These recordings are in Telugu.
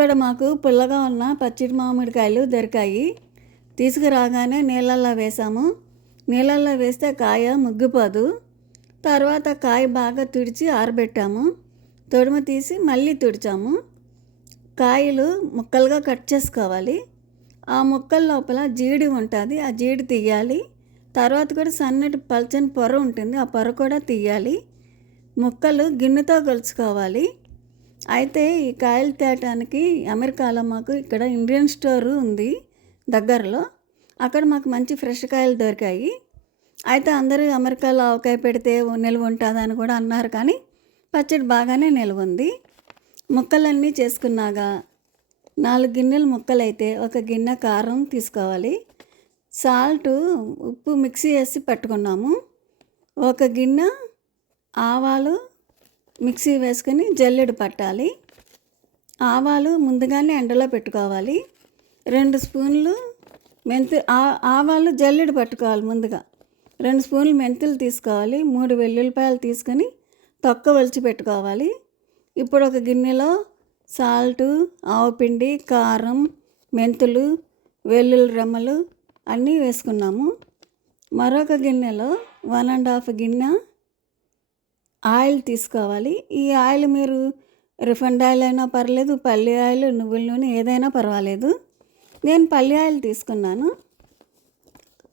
ఇక్కడ మాకు పుల్లగా ఉన్న పచ్చిడి మామిడికాయలు దొరికాయి. తీసుకురాగానే నీళ్ళల్లో వేసాము. నీళ్ళల్లో వేస్తే కాయ ముగ్గిపోదు. తర్వాత కాయ బాగా తుడిచి ఆరబెట్టాము. తొడుమ తీసి మళ్ళీ తుడిచాము. కాయలు ముక్కలుగా కట్ చేసుకోవాలి. ఆ ముక్కల లోపల జీడి ఉంటుంది. ఆ జీడి తీయాలి. తర్వాత కూడా సన్నటి పల్చని పొర ఉంటుంది. ఆ పొర కూడా తీయాలి. ముక్కలు గిన్నెతో కలుసుకోవాలి అయితే ఈ కాయలు తేటానికి అమెరికాలో మాకు ఇక్కడ ఇండియన్ స్టోరు ఉంది దగ్గరలో. అక్కడ మాకు మంచి ఫ్రెష్ కాయలు దొరికాయి. అయితే అందరూ అమెరికాలో ఆవకాయ పెడితే నిల్వ ఉంటుందని కూడా అన్నారు కానీ పచ్చడి బాగానే నిల్వ ఉంది. ముక్కలన్నీ చేసుకున్నాక నాలుగు గిన్నెలు ముక్కలైతే ఒక గిన్నె కారం తీసుకోవాలి. సాల్ట్ ఉప్పు మిక్సీ వేసి పెట్టుకున్నాము. ఒక గిన్నె ఆవాలు మిక్సీ వేసుకొని జల్లెడు పట్టాలి. ఆవాలు ముందుగానే ఎండలో పెట్టుకోవాలి. రెండు స్పూన్లు మెంతు ఆవాలు జల్లెడు పట్టుకోవాలి ముందుగా. రెండు స్పూన్లు మెంతులు తీసుకోవాలి. మూడు వెల్లుల్లిపాయలు తీసుకొని తొక్క ఒలిచి పెట్టుకోవాలి. ఇప్పుడు ఒక గిన్నెలో సాల్టు ఆవుపిండి కారం మెంతులు వెల్లుల్లి రెమ్మలు అన్నీ వేసుకున్నాము. మరొక గిన్నెలో వన్ అండ్ హాఫ్ గిన్నె ఆయిల్ తీసుకోవాలి. ఈ ఆయిల్ మీరు రిఫండ్ ఆయిల్ అయినా పర్లేదు పల్లి ఆయిల్ నువ్వుల నూనె ఏదైనా పర్వాలేదు. నేను పల్లి ఆయిల్ తీసుకున్నాను.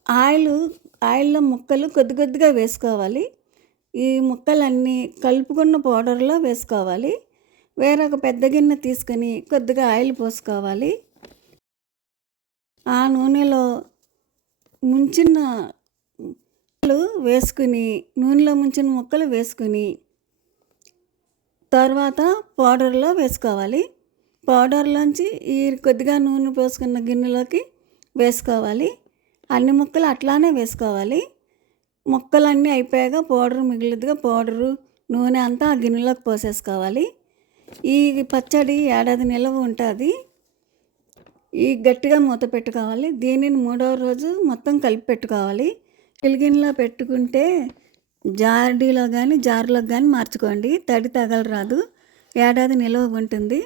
ఆయిల్ ఆయిల్లో ముక్కలు కొద్ది కొద్దిగా వేసుకోవాలి. ఈ ముక్కలన్నీ కలుపుకున్న పౌడర్లో వేసుకోవాలి. వేరొక పెద్ద గిన్నె తీసుకొని కొద్దిగా ఆయిల్ పోసుకోవాలి. ఆ నూనెలో ముంచిన ముక్కలు వేసుకుని నూనెలో ముంచిన ముక్కలు వేసుకుని తర్వాత పౌడర్లో వేసుకోవాలి. పౌడర్లోంచి ఈ కొద్దిగా నూనె పోసుకున్న గిన్నెలోకి వేసుకోవాలి. అన్ని ముక్కలు అట్లానే వేసుకోవాలి. ముక్కలన్నీ అయిపోయాక పౌడర్ మిగిలిదిగా పౌడరు నూనె అంతా ఆ గిన్నెలోకి పోసేసుకోవాలి. ఈ పచ్చడి ఏడాది నిల్వ ఉంటుంది. ఈ గట్టిగా మూత పెట్టుకోవాలి. దీనిని మూడవ రోజు మొత్తం కలిపి పెట్టుకోవాలి. పిలిగిన్లో పెట్టుకుంటే జాడీలో కానీ జార్లో కానీ మార్చుకోండి. తడి తగలరాదు. ఏడాది నిల్వ ఉంటుంది.